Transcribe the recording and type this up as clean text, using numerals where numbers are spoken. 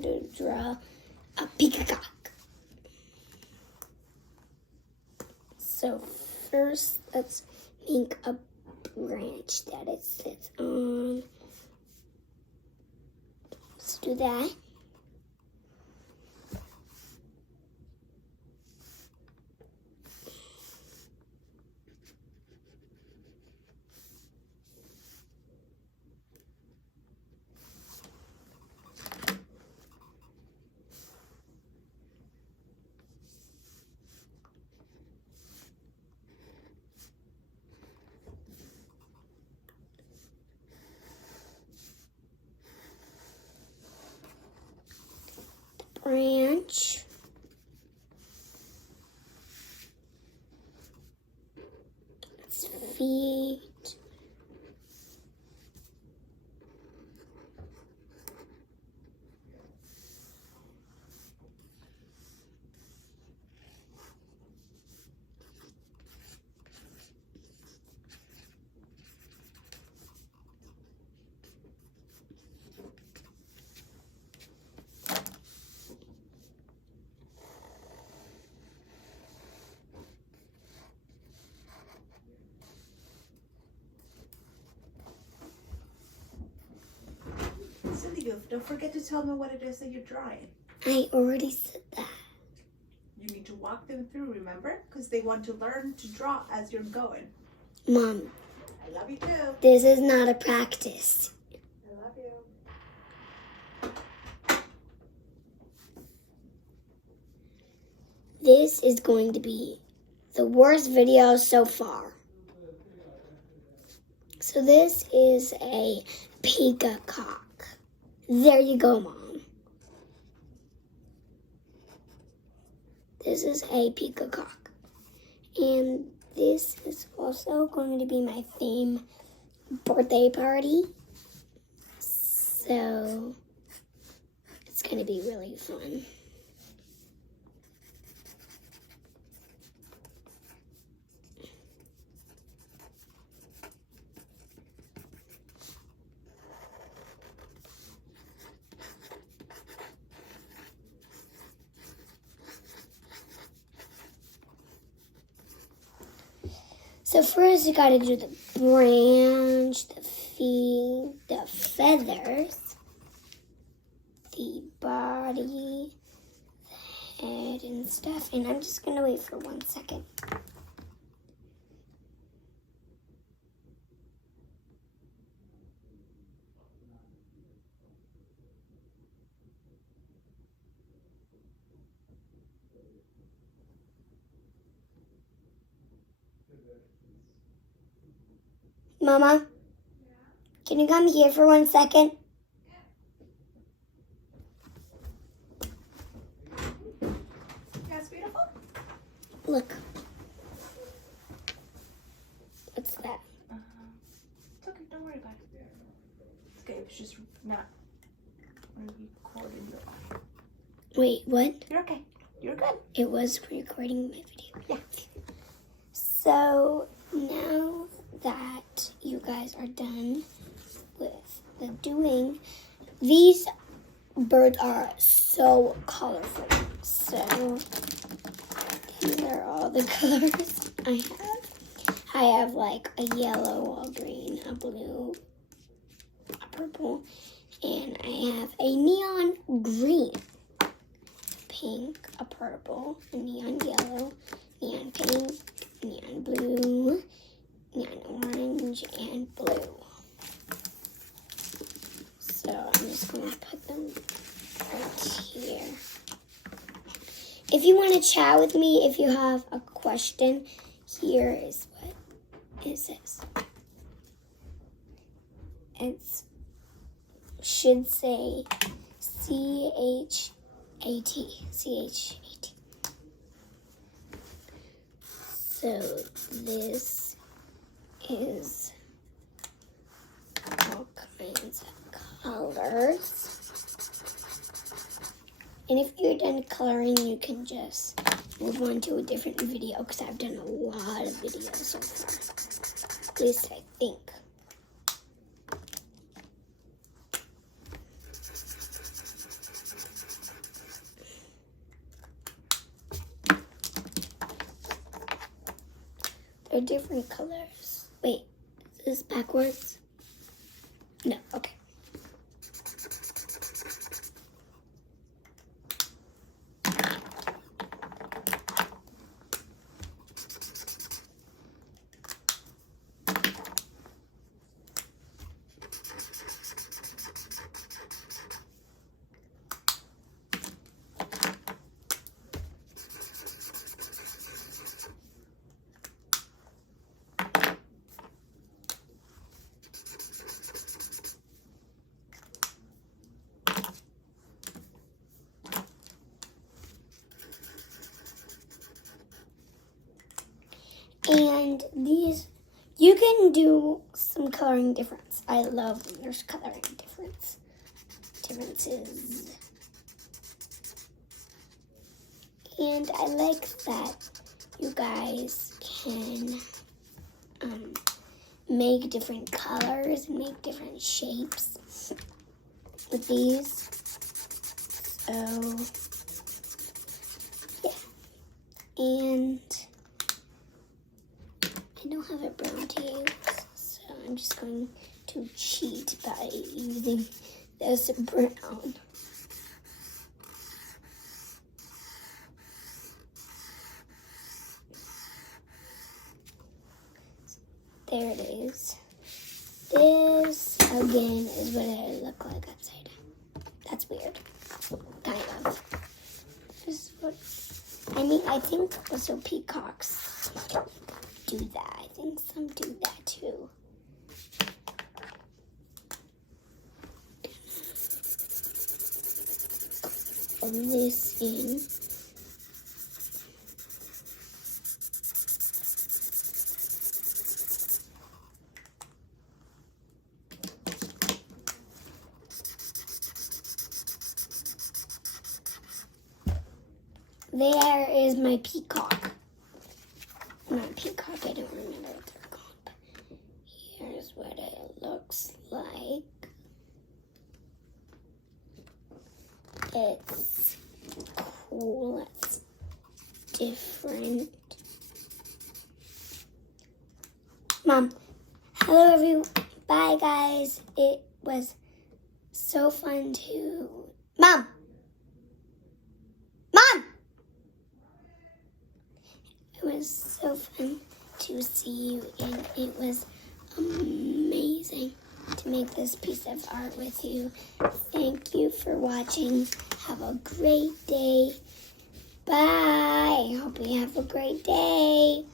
going to draw a peacock. So first, let's make a branch that it sits on. Let's do that. Branch. Its feet. Cindy, don't forget to tell me what it is that you're drawing. I already said that. You need to walk them through, remember? Because they want to learn to draw as you're going. Mom. I love you too. This is not a practice. I love you. This is going to be the worst video so far. So this is a peacock. There you go, Mom. This is a peacock. And this is also going to be my theme birthday party. So it's going to be really fun. So first you gotta do the branch, the feet, the feathers, the body, the head and stuff. And I'm just gonna wait for 1 second. Mama, can you come here for 1 second? That's beautiful. Look. What's that? It's okay, don't worry about it. It's okay, it's just not recording your eye. Wait, what? You're okay. You're good. It was recording my video. Yeah. So now that you guys are done with the doing, these birds are so colorful. So these are all the colors I have. I have like a yellow, a green, a blue, a purple, and I have a neon green, pink, a purple, a neon yellow, neon pink, neon blue, neon orange, and blue. So I'm just going to put them right here. If you want to chat with me, if you have a question, here is what it says. It should say C-H-A-T. C-H-A-T. So this is all kinds of colors. And if you're done coloring, you can just move on to a different video because I've done a lot of videos so far. At least I think. are different colors. Wait, is this backwards? No, okay. And these, you can do some coloring difference. I love when there's coloring differences. And I like that you guys can make different colors and make different shapes with these. So, yeah. And I don't have a brown to use, so I'm just going to cheat by using this brown. There it is. This, again, is what it look like upside down. That's weird. Kind of. This is what, I mean, I think also peacocks do that. I think some do that too. Put this in. There is my peacock. Not peacock, I don't remember what they're called, but here's what it looks like. It's cool, it's different. Mom, hello everyone. Bye guys. It was so fun to... Mom! It was so fun to see you, and it was amazing to make this piece of art with you. Thank you for watching. Have a great day. Bye. Hope you have a great day.